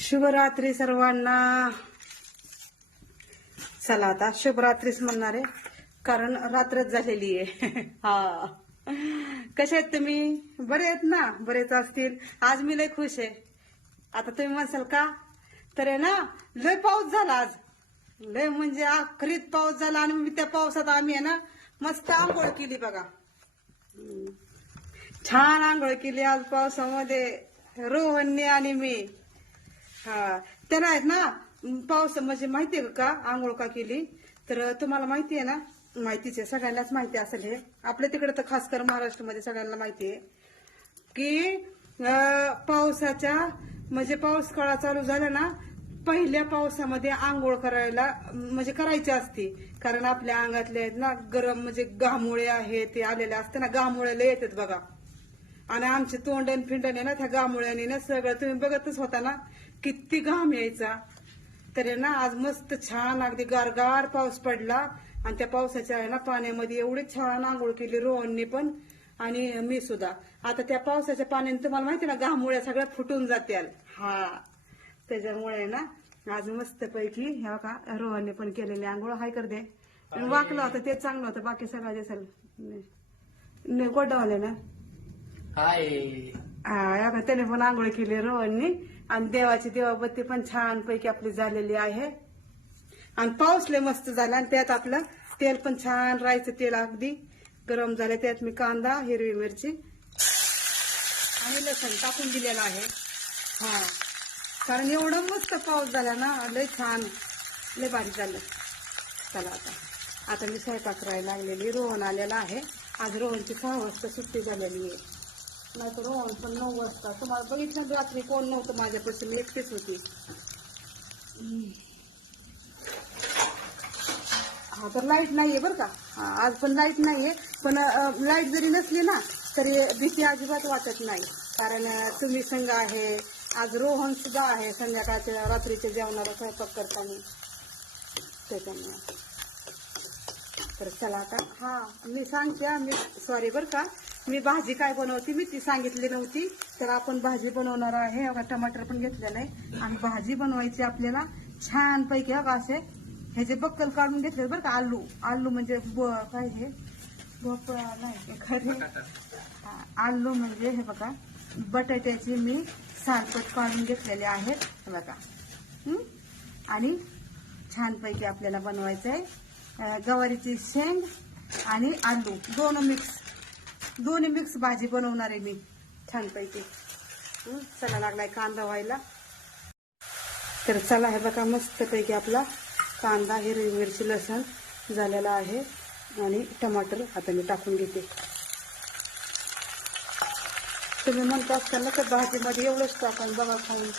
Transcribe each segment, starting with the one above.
शुभरात्री सर्वांना. चला आता शुभरात्रीच म्हणणार आहे कारण रात्रच झालेली आहे. हा. कसे आहेत तुम्ही? बरे आहेत ना? बरेच असतील. आज मी लय खुश आहे. आता तुम्ही म्हणसाल का? तर आहे ना लय पाऊस झाला आज. लय म्हणजे आखरीत पाऊस झाला आणि मी त्या पावसात आम्ही आहे ना मस्त आंघोळ केली बघा. छान आंघोळ केली आज पावसामध्ये. रोहनने आणि मी. हा. त्यांना आहेत ना पाऊस म्हणजे माहितीये का आंघोळ का केली? तर तुम्हाला माहिती आहे ना? माहितीच आहे सगळ्यांनाच माहिती असेल हे. आपल्या तिकडे तर खास कर महाराष्ट्रामध्ये सगळ्यांना माहिती आहे. की पावसाच्या म्हणजे पाऊस काळा चालू झाला ना पहिल्या पावसामध्ये आंघोळ करायला म्हणजे करायची असते. कारण आपल्या अंगातले आहेत ना गरम म्हणजे घामोळे आहेत ते आलेले असते ना घामोळ्याला येतात बघा. आणि आमचे तोंडण फिंडण आहे ना त्या गामुळ्याने ना सगळं तुम्ही बघतच होता ना किती घाम यायचा. तर आहे ना आज मस्त छान अगदी गारगार पाऊस पडला. आणि त्या पावसाच्या आहे ना पाण्यामध्ये एवढी छान आंघोळ केली रोहनने पण आणि मी सुद्धा. आता त्या पावसाच्या पाण्याने तुम्हाला माहिती ना घामुळ्या सगळ्या फुटून जात्याल. हा. त्याच्यामुळे ना आज मस्त पैकी ह्या का रोहनने पण केलेली आंघोळ. हाय कर दे. वाकलं होतं ते चांगलं होतं. बाकी सगळं दिसल गोडावले ना हाय. त्याने पण आंघोळ केली रोहननी. आणि देवाची देवाबत्ती पण छान पैकी आपली झालेली आहे. आणि पाऊस लय मस्त झाला आणि त्यात आपलं तेल पण छान राहायचं तेल अगदी. गरम झालं त्यात मी कांदा हिरवी मिरची आणि लसण टाकून दिलेलं आहे. हा. कारण एवढं मस्त पाऊस झाला ना लय छान लय भारी झालं. चला आता. आता मी स्वयंपाक करायला लागलेली रोहन आलेला आहे. आज रोहनची सहा वाजता सुट्टी झालेली आहे. नाही तर रोहन पण नऊ वाजता. तुम्हाला बघितलं रात्री कोण नव्हतं माझ्यापासून मी एकटीच होती. हा तर लाइट नाहीये बरं का. हा, आज पण लाइट नाहीये. पण लाइट जरी नसली ना तरी भीती अजिबात वाटत नाही. कारण तुम्ही संघ आहे. आज रोहन सुद्धा आहे संध्याकाळच्या रात्रीच्या जेवणाला स्वयंपाक करताना. त्याच्यामुळे. तर चला आता. हा मी सांगते मी सॉरी बरं का. मी भाजी काय बनवते मी ती सांगितली नव्हती तर आपण भाजी बनवणार आहे. बघा टमाटर पण घेतलेलं आहे आणि भाजी बनवायची आपल्याला छान पैकी बघा असे ह्याचे बक्कल काढून घेतले बरं का आलू. आलू म्हणजे ब काय हे? भोपळा खरे आलू म्हणजे हे बघा बटाट्याची मी सालपट काढून घेतलेले आहेत हे बघा. आणि छानपैकी आपल्याला बनवायचं आहे गवारीची शेंग आणि आलू दोन मिक्स. दोन्ही मिक्स भाजी बनवणार आहे मी. छानपैकी. हं? चला लागलाय कांदा व्हायला. तर चला हे बघा मस्तपैकी आपला कांदा हिरवी मिरची लसण झालेला आहे. आणि टमाटर आता मी टाकून घेते. तुम्ही म्हणता असताल ना तर भाजीमध्ये एवढंच टाकून बघा खाऊन.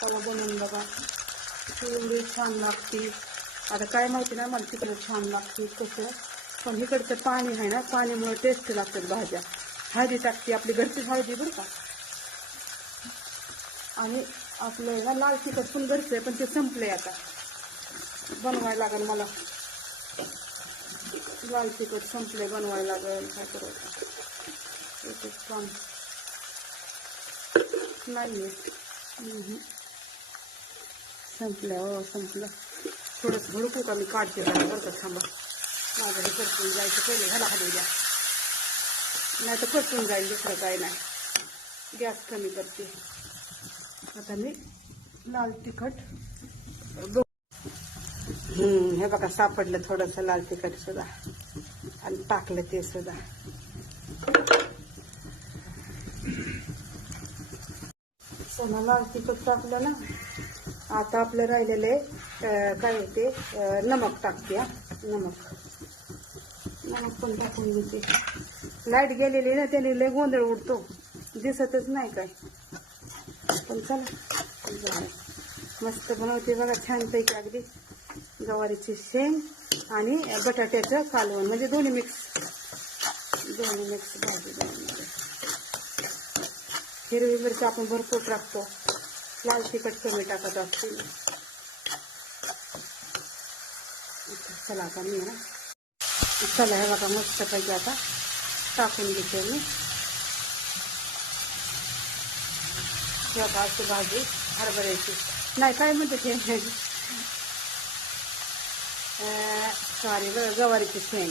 त्याला बनवून बघा. एवढी छान लागते. आता काय माहिती ना मला तिकडे छान लागते कसं. पण इकडचं पाणी आहे ना पाण्यामुळे टेस्ट लागतात भाज्या. हळदी टाकते आपली घरची हळदी बरं का? आणि आपलं ना लाल तिखट पण घरचं आहे पण ते संपलंय आता. बनवायला लागेल मला. लाल तिखट संपलंय बनवायला लागेल. काय करायचं? एकच काम नाही संपलं हो संपलं. थोडंसं हुडकू का मी? काढते बरं का? थांबा. माझं हे परतून जायचं पहिले ह्याला हलवू द्या. नाही तर परतून जाईल दुसरं काय नाही. गॅस कमी करते. आता मी लाल तिखट हे बघा सापडलं थोडंसं लाल तिखट सुद्धा. आणि टाकलं ते सुद्धा. सोना लाल तिखट टाकलं ना? आता आपलं राहिलेलं आहे काय ते? नमक टाकते नमक. नमक पण टाकून घेते लाइट गेलेली ना त्याने लय गोंधळ उडतो. दिसतच नाही काय. पण चला. मस्त बनवते बघा छानपैकी अगदी. गवारीची शेंग आणि बटाट्याचं कालवण. म्हणजे दोन्ही मिक्स दोन्ही मिक्स भाजी बनवणार हिरवी मिरची आपण भरपूर टाकतो. लाल तिखट कमी टाकत असते चला आता मी ना. चला हे बघा मस्त पैकी आता टाकून घेते मी. अशी भाजी हरभऱ्याची. नाही काय म्हणते ते? सॉरी गवारीची शेंग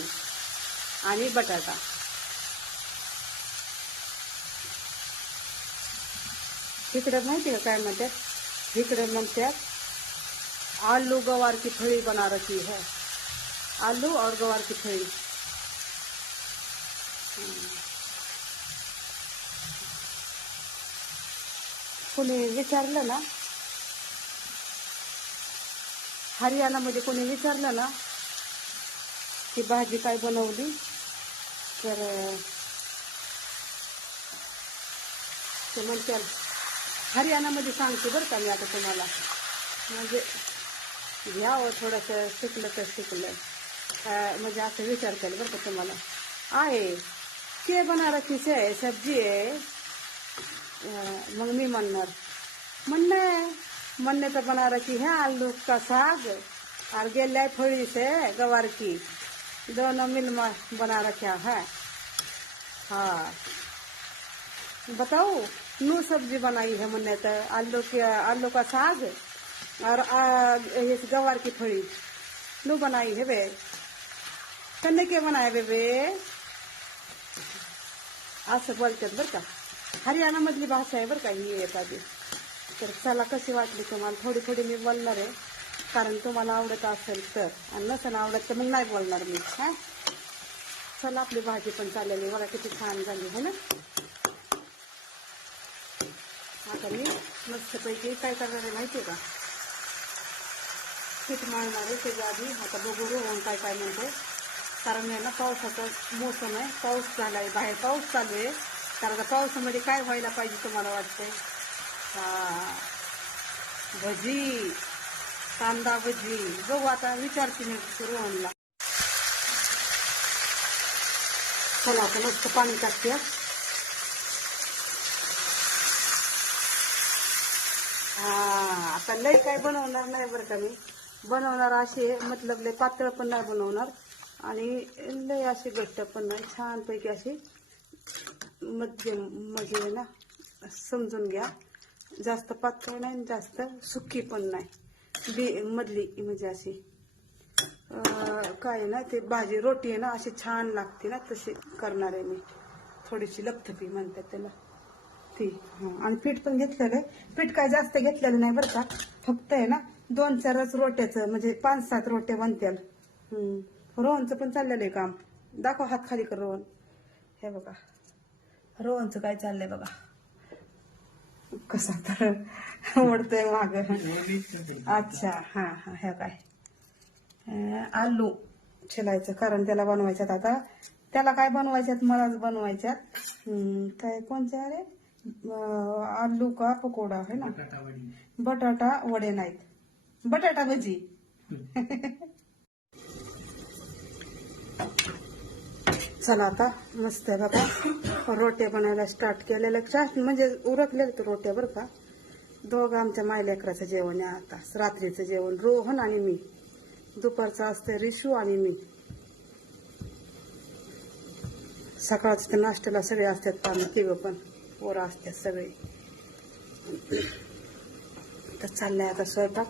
आणि बटाटा. इकडे माहिती का काय म्हणतात? इकडे म्हणतात आलू गवारची फळी बनारसी बना रखी है. आलू और गवार की फली कोणी विचारलं ना? हरियाणामध्ये कोणी विचारलं ना की भाजी काय बनवली? तर अं, ते म्हणतात हरियाणामध्ये सांगते बरं का मी आता तुम्हाला. म्हणजे घ्यावं थोडंसं शिकलं तर शिकलं. म्हणजे असं विचार केलं बरं का आहे के बना रखीच आहे सब्ज़ी आहे अं, मग मी म्हणणार म्हणणं है म्हणने तो बना रखी है आलू का साग और गेले थोड़ी से गवार की। दोनों मिल बना रखा है। हाँ। बताओ नू सब्ज़ी बनाई है मैंने तो आलू के आलू का साग और गवार की फड़ी नू बनाई है बे। कन्ने के बनाए बेबे असं बोलतात बरं का हरियाणामधली भाषा आहे बरं का ही एखादी तर चला कशी वाटली तुम्हाला थोडी थोडी मी बोलणार आहे कारण तुम्हाला आवडत असेल तर आणि नसेल आवडत तर मग नाही बोलणार मी हा चला आपली भाजी पण चाललेली बघा किती छान झाली है ना आता मी मस्तपैकी काय करणार आहे माहिती आहे का पीठ मळणार आहे त्याच्या आधी आता बघू होऊन काय काय म्हणते कारण आहे ना पावसाचा मोसम आहे. पाऊस झाला आहे बाहेर पाऊस चालू आहे. तर आता पावसामध्ये काय व्हायला पाहिजे तुम्हाला वाटतंय? भजी कांदा भजी. बघू आता विचारते मी रोहनला. चला आता मस्त पाणी टाकते. हा. आता लय काय बनवणार नाही बरं का मी. बनवणार असे मतलब लय पातळ पण नाही बनवणार. आणि लय अशी घट्ट पण नाही छानपैकी अशी मध्यम म्हणजे आहे ना समजून घ्या. जास्त पातळ नाही आणि जास्त सुकी पण नाही. बी मधली म्हणजे अशी काय आहे ना ते भाजी रोटी आहे ना अशी छान लागते ना तशी करणार आहे मी. थोडीशी लपथपी म्हणतात त्याला. ती आणि पीठ पण घेतलेलं आहे. पीठ काय जास्त घेतलेलं नाही बरं का. फक्त आहे ना दोन चारच रोट्याचं म्हणजे पाच सात रोट्या बनत्याल. रोहनचं पण चाललेलं आहे काम. दाखव हात खाली कर रोहन. हे बघा. रोहनचं काय चाललंय बघा. कसा तर ओढतोय माग. अच्छा हा हा हे काय. आलू छिलायचं कारण त्याला बनवायच्यात आता. त्याला काय बनवायच्यात? मलाच बनवायच्यात. हं, काय कोणत्या रे? अं, आलू का पकोडा आहे ना? बटाटा वडे. नाहीत. बटाटा भजी. चला आता. मस्त आहे बघा. रोट्या बनायला स्टार्ट केलेलं स्टार्ट म्हणजे उरकलेलं तर रोट्या बरं का. दोघं आमच्या मायलेकराचं जेवण आहे आता. रात्रीचं जेवण. रोहन आणि मी. दुपारचं असतं रिशू आणि मी. सकाळचं तर नाश्त्याला सगळे असतात पाणी तिघं पण. पोरं असतात सगळे. तर चाललंय आता स्वयंपाक.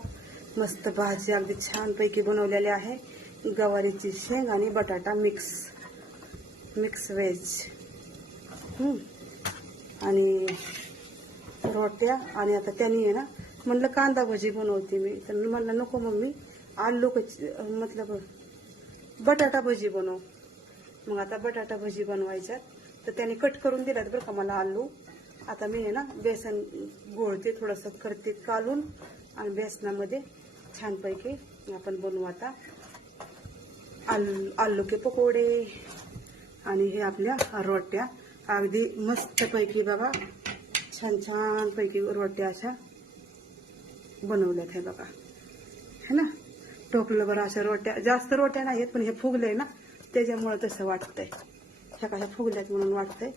मस्त भाजी अगदी छानपैकी बनवलेली आहे. गवारीची शेंग आणि बटाटा मिक्स. मिक्स व्हेज आणि रोट्या आणि आता त्यांनी आहे ना म्हणलं कांदा भजी बनवते मी. तर म्हणलं नको मम्मी आलू कच मतलब बटाटा भजी बनव. मग आता बटाटा भजी बनवायच्यात तर त्याने कट करून दिल्यात बरं का मला आलू. आता मी आहे ना बेसन गोळते थोडंसं करते कालून. आणि बेसनामध्ये छानपैकी आपण बनवू आता आलू आलू के पकोडे. आणि हे आपल्या रोट्या. अगदी मस्तपैकी बघा. छान छान पैकी रोट्या अशा बनवल्यात हे बघा. है ना? टोपलं बरं अशा रोट्या. जास्त रोट्या नाहीत पण हे फुगलंय ना? त्याच्यामुळं तसं वाटतंय. ह्या कशा फुगल्यात म्हणून वाटतंय.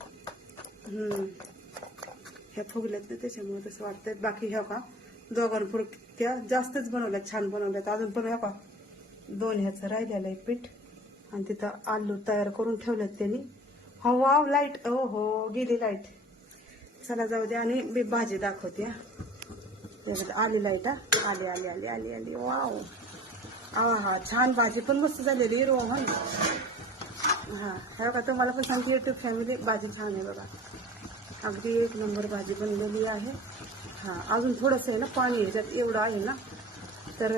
हम्म. ह्या फुगल्यात ना त्याच्यामुळे तसं वाटतंय. बाकी ह्या का दोघांपुरत्या जास्तच बनवल्यात छान बनवल्यात. अजून पण ह्या का दोन ह्याचं राहिलेलं आहे पीठ. आणि तिथं आलू तयार करून ठेवलेत त्यांनी. हो वाव लाइट ओ हो गेली लाइट चला जाऊ द्या आणि मी भाजी दाखवते आली लाइट हा. आली आली आली आली आली. वाव. हा हा छान भाजी पण मस्त झालेली रोहन. हा हे बघा तुम्हाला पण सांगते युट्यूब फॅमिली भाजी छान आहे बघा. अगदी एक नंबर भाजी बनलेली आहे. हा अजून थोडंसं आहे ना पाणी ह्याच्यात एवढं आहे ना. तर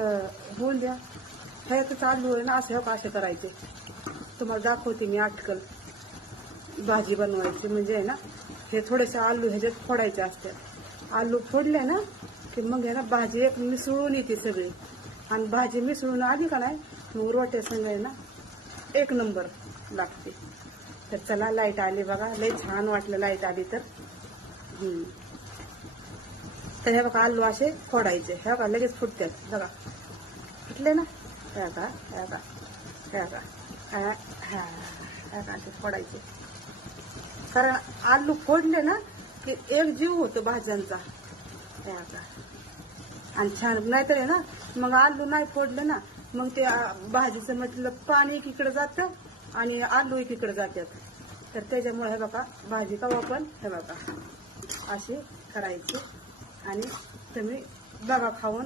होऊन द्या. ह्याचं चालू आहे ना असं हे असं करायचे. तुम्हाला दाखवते मी अटकल भाजी बनवायची. म्हणजे आहे ना हे थोडेसे आलू ह्याच्यात फोडायचे असतात. आलू फोडले ना की मग आहे ना भाजी एक मिसळून येते सगळी. आणि भाजी मिसळून आली का नाही मग रोट्या संग आहे ना एक नंबर लागते. तर चला लाइट आली बघा. लय छान वाटलं लाइट आली तर. तर हे बघा आलू असे फोडायचे. हे बघा लगेच फुटतात बघा. फुटले ना? हे बघा हे बघा हे बघा. हा फोडायचे कारण आलू फोडले ना की एक जीव होतो भाज्यांचा हे आणि छान नाहीतर आहे ना मग आलू नाही फोडलं ना मग ते भाजीचं म्हटलं पाणी एकीकडे जातं आणि आलू एकीकडे जातात तर त्याच्यामुळे हे बघा भाजी का पण हे बघा अशी करायची आणि तुम्ही बघा खाऊन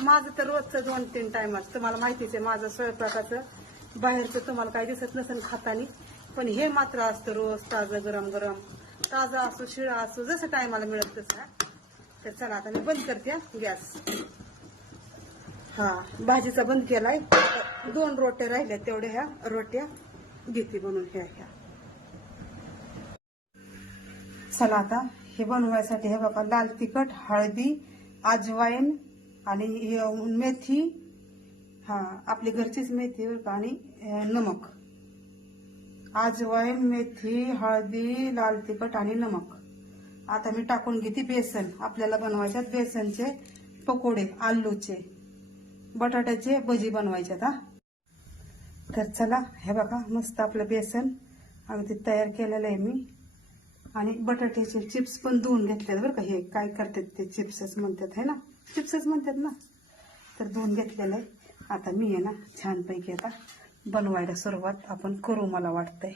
माझं तर रोजचं दोन तीन टायमाच तुम्हाला माहितीच आहे माझं स्वयंपाकाचं बाहेरचं तुम्हाला काही दिसत नसेल खातानी पण हे मात्र असतं रोज ताजं गरम गरम. ताजं असो शिळा असो जसं टायमाला मिळत तसं. तर चला आता मी बंद करते गॅस. हा भाजीचा बंद केलाय. दोन रोट्या राहिल्या तेवढ्या ह्या रोट्या. घेते बनवून ह्या ह्या. चला आता हे बनवायसाठी हे बघा लाल तिखट हळदी अजवाईन आणि मेथी हा आपली घरचीच मेथी आणि नमक. आजवाईन मेथी हळदी लाल तिखट आणि नमक. आता मी टाकून घेते बेसन. आपल्याला बनवायच्यात बेसनचे पकोडे आलूचे. बटाट्याचे भजी बनवायच्यात हा. तर चला हे बघा मस्त आपलं बेसन अगदी तयार केलेलं आहे मी. आणि बटाट्याचे चिप्स पण धुवून घेतल्यात बरं का हे काय करतात ते चिप्सच म्हणतात है ना? चिप्सच म्हणतात ना? तर धुवून घेतलेलं आहे. आता मी आहे ना छानपैकी आता बनवायला सुरुवात आपण करू मला वाटतंय.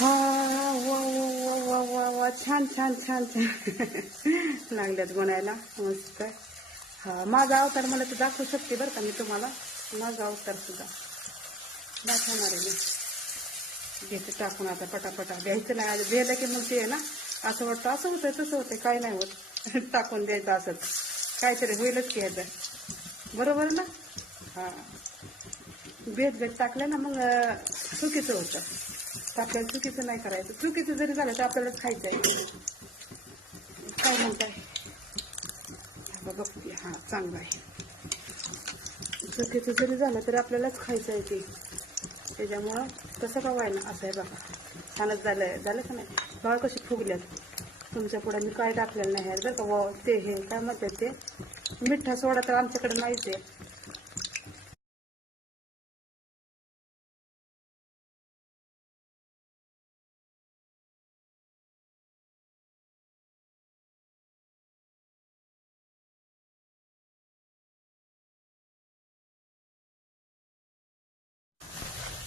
हा वा वा वा वा वा वा छान छान छान छान. लागल्यात बनायला मस्त. हा माझा अवतार मला तर दाखवू शकते बरं का मी तुम्हाला. माझा अवतार सुद्धा. दाखवणार आहे मी. घेते टाकून आता पटापटा. घ्यायचं नाही आज भेलं की मग ते आहे ना. असं वाटतं असं होतं तसं होतं काय नाही होत. टाकून द्यायचं असंच काहीतरी होईलच की ह्याचं. बरोबर ना? हा. बेत बेत टाकलं ना मग चुकीचं होतं. तर आपल्याला चुकीचं नाही करायचं. चुकीचं जरी झालं तर आपल्यालाच खायचं आहे. काय म्हणताय? हा बघते हा चांगलं आहे. चुकीचं जरी झालं तरी आपल्यालाच खायचं आहे ते. त्याच्यामुळं कसं का व्हायना असं आहे बघा. छानच झालं झालं का नाही? बाळ कशी फुगल्यात? तुमच्यापुढे मी काय टाकलेलं नाही बरं का वा ते हे काय म्हणतात ते? मिठा सोडा तर आमच्याकडे नाहीच आहे.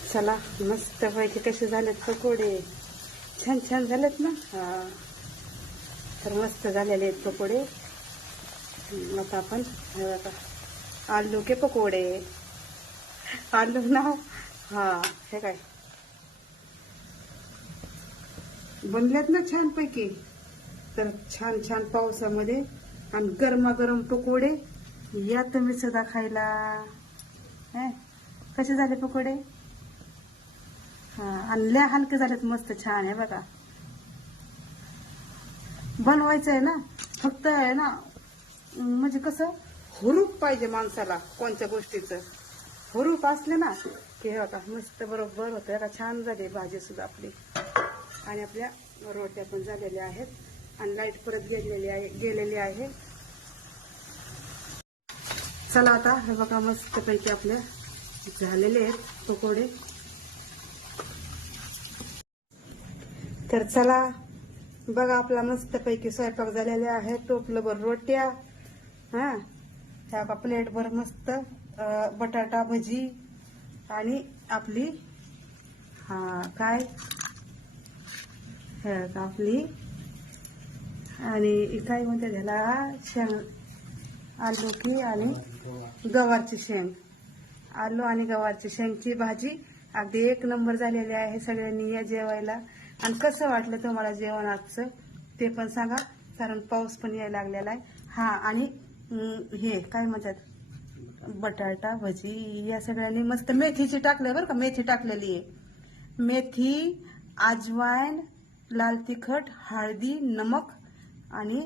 चला मस्त पैकी कसे झालेत पकोडे? छान छान झालेत ना? हा. तर मस्त झालेले आहेत पकोडे. आता आपण हे आलू के पकोडे. आलू नाव? हा हे काय? बनल्यात ना छान पैकी तर छान छान पावसामध्ये आणि गरमागरम पकोडे. या तुम्ही सुद्धा खायला. हे? कसे झाले पकोडे? हा आणि लय हलके झालेत मस्त छान आहे बघा. बनवायचं आहे ना फक्त आहे ना म्हणजे कसं? हुरूप पाहिजे माणसाला कोणत्या गोष्टीचं. हुरूप असले ना की हे बघा मस्त बरोबर होतं. का छान झाली भाजी सुद्धा आपली. आणि आपल्या रोट्या पण झालेल्या आहेत. आणि लाइट परत गेलेली आहे गेलेली आहे. चला आता हे बघा मस्त पैकी आपल्या झालेले आहेत पकोडे. तर चला बघा आपला मस्त पैकी स्वयंपाक झालेले आहे टोपलंभर रोट्या हा? ह्या का प्लेटभर मस्त बटाटा भजी आणि आपली हा काय? हे आपली. आणि काय म्हणते त्याला शेंग आलू की आणि गवारची शेंग. आलू आणि गवारची शेंगची भाजी. अगदी एक नंबर झालेली आहे सगळ्यांनी या जेवायला. आणि कसं वाटलं तुम्हाला जेवण आजचं? ते पण सांगा कारण पाऊस पण यायला लागलेला आहे. हा आणि हे काय म्हणतात? बटाटा भजी या सगळ्यांनी मस्त मेथीची टाकलं बरं का? मेथी टाकलेली आहे. मेथी अजवाईन लाल तिखट हळदी नमक आणि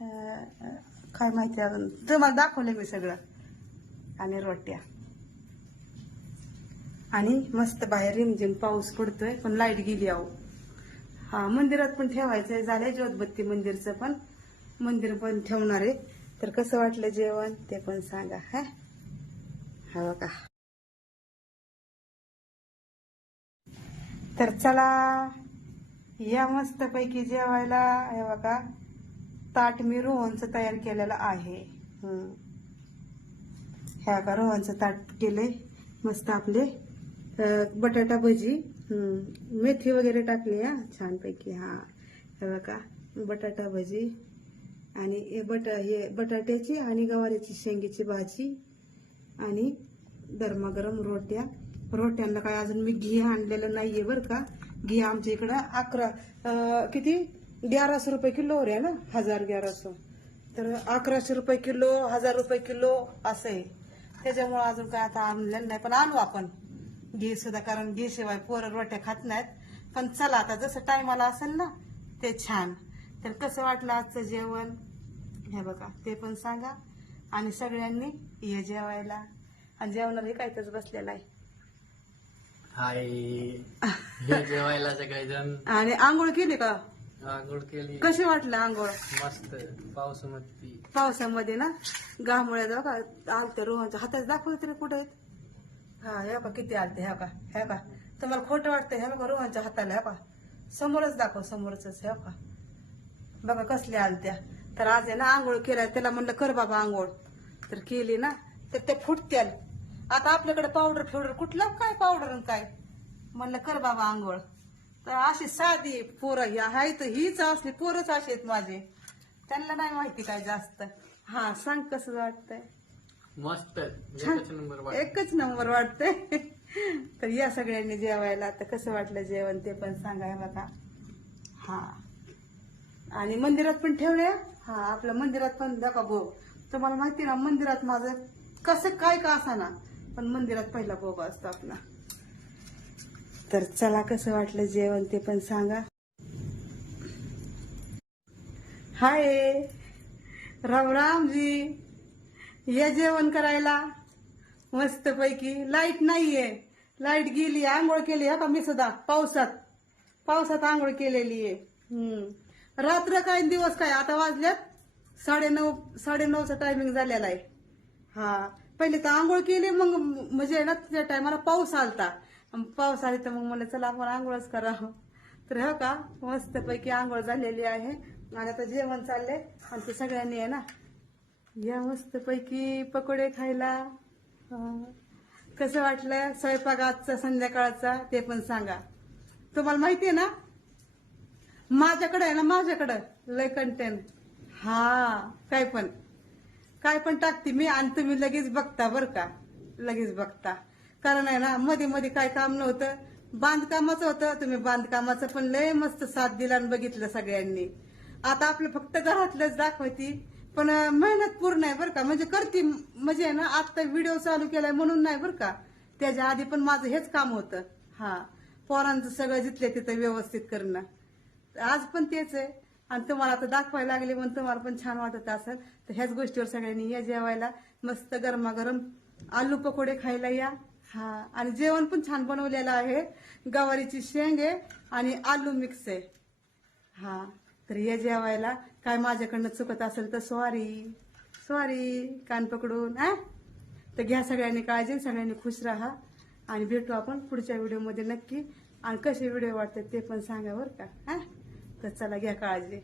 काय माहिती अजून? तुम्हाला दाखवले मी सगळं. आणि रोट्या. आणि मस्त बाहेर रिमझिम पाऊस पडतोय पण लाइट गेली आहो हा मंदिरात पण ठेवायचंय झालंय ज्योतबत्ती मंदिरचं पण. मंदिर पण ठेवणार आहे. तर कसं वाटलं जेवण ते पण सांगा हा? हा का तर चला या मस्त पैकी जेवायला. हे बघा ताट मी रोहनचं तयार केलेलं आहे. ह्या का रोहनचं ताट केलंय मस्त आपले बटाटा भजी. मेथी वगैरे टाकली हा? छानपैकी हा. हे बघा बटाटा भजी आणि हे बटा हे बटाट्याची आणि गवारीची शेंगीची भाजी आणि गरमागरम रोट्या. रोट्यांना काय अजून मी घी आणलेलं नाहीये बरं का. घी आमच्या इकडं अकरा किती? ग्याराशे रुपये किलो रे ना? हजार ग्याराशे. तर अकराशे रुपये किलो हजार रुपये किलो असं आहे. त्याच्यामुळं अजून काय आता आणलेलं नाही पण आणू आपण. घी सुद्धा कारण घी शिवाय पोरं रोट्या खात नाहीत. पण चला आता जसं टायमाला असेल ना ते छान. तर कसं वाटलं आजचं जेवण? हे बघा ते पण सांगा. आणि सगळ्यांनी ये जेवायला. आणि जेवणाला काहीतच बसलेला आहे. हाय. जेवायला सगळेजण. आणि आंघोळ केली का? आंघोळ केली. कशी वाटलं आंघोळ? मस्त. पावसामध्ये. पावसामध्ये ना गामुळे बघा आलते रोहनच्या हातात दाखवलं तरी कुठे आहेत? हा हे का किती आलते हे का ह्या का तुम्हाला खोटं वाटतंय ह्या बघा रोहनच्या हाताला हे का समोरच दाखव समोरच हे का बघा कसल्या आलत्या. तर आज आहे ना आंघोळ केलाय त्याला म्हणलं कर बाबा आंघोळ. तर केली ना तर ते फुटत्याल. आता आपल्याकडे पावडर फेवडर कुठलं? काय पावडर आणि काय? म्हणलं कर बाबा आंघोळ. तर अशी साधी पोरं ही हाय तर हीच असली पोरच अशी आहेत माझे. त्यांना नाही माहिती काय जास्त. हा सांग कसं वाटतंय. मस्त एकच नंबर एकच नंबर वाटतंय. तर या सगळ्यांनी जेवायला. तर कसं वाटलं जेवण ते पण सांगा हे बघा. हा. आणि मंदिरात पण ठेवले हा आपल्या मंदिरात पण दाखवा भोग तुम्हाला माहिती ना मंदिरात माझं कसं काय का असाना पण मंदिरात पहिला भोग असतो आपला. तर चला कसं वाटलं जेवण ते पण सांगा. हाय. राम रामजी ये जेवण करायला मस्त पैकी लाइट नाहीये. लाइट गेली आंघोळ केली. हा का मी सुद्धा पावसात पावसात आंघोळ केलेली आहे. रात्र काय दिवस काय? आता वाजल्यात साडेनऊ साडेनऊचा टायमिंग झालेला आहे. हा. पहिले तर आंघोळ केली मग म्हणजे ना त्या टायमाला पाऊस आलता. पाऊस आली तर मग मला चला आपण आंघोळच करा तर हो का? मस्त पैकी आंघोळ झालेली आहे. आणि आता जेवण चाललंय. आणि ते सगळ्यांनी आहे ना या मस्तपैकी पकोडे खायला. कसं वाटलं स्वयंपाक आजचा संध्याकाळचा ते पण सांगा. तुम्हाला माहितीये ना? माझ्याकडे आहे ना माझ्याकडं लय कंटेंट हा काय पण. काय पण टाकते मी आणि तुम्ही लगेच बघता बर का? लगेच बघता. कारण आहे ना मध्ये मध्ये काय काम नव्हतं. बांधकामाचं होतं. तुम्ही बांधकामाचं पण लय मस्त साथ दिला आणि बघितलं सगळ्यांनी. आता आपलं फक्त घरातलंच दाखवती. पण मेहनत पूर्ण आहे बरं का. म्हणजे करते म्हणजे आहे ना आता व्हिडिओ चालू केलाय म्हणून नाही बरं का. त्याच्या आधी पण माझं हेच काम होतं. हा पोरांचं सगळं जिथले तिथं व्यवस्थित करणं. आज पण तेच आहे. आणि तुम्हाला आता दाखवायला लागले म्हणून तुम्हाला पण छान वाटत असेल. तर ह्याच गोष्टीवर सगळ्यांनी या जेवायला. मस्त गरमागरम आलू पकोडे खायला या. हा आणि जेवण पण छान बनवलेलं आहे. गवारीची शेंग आहे आणि आलू मिक्स आहे. हा तर या जेवायला. काय माझ्याकडनं चुकत असेल तर सॉरी सॉरी कान पकडून हा? तर घ्या सगळ्यांनी काळजी सगळ्यांनी खुश राहा. आणि भेटू आपण पुढच्या व्हिडिओमध्ये नक्की. आणि कसे व्हिडिओ वाटतात ते पण सांगा बरं का हा? तर चला घ्या काळजी.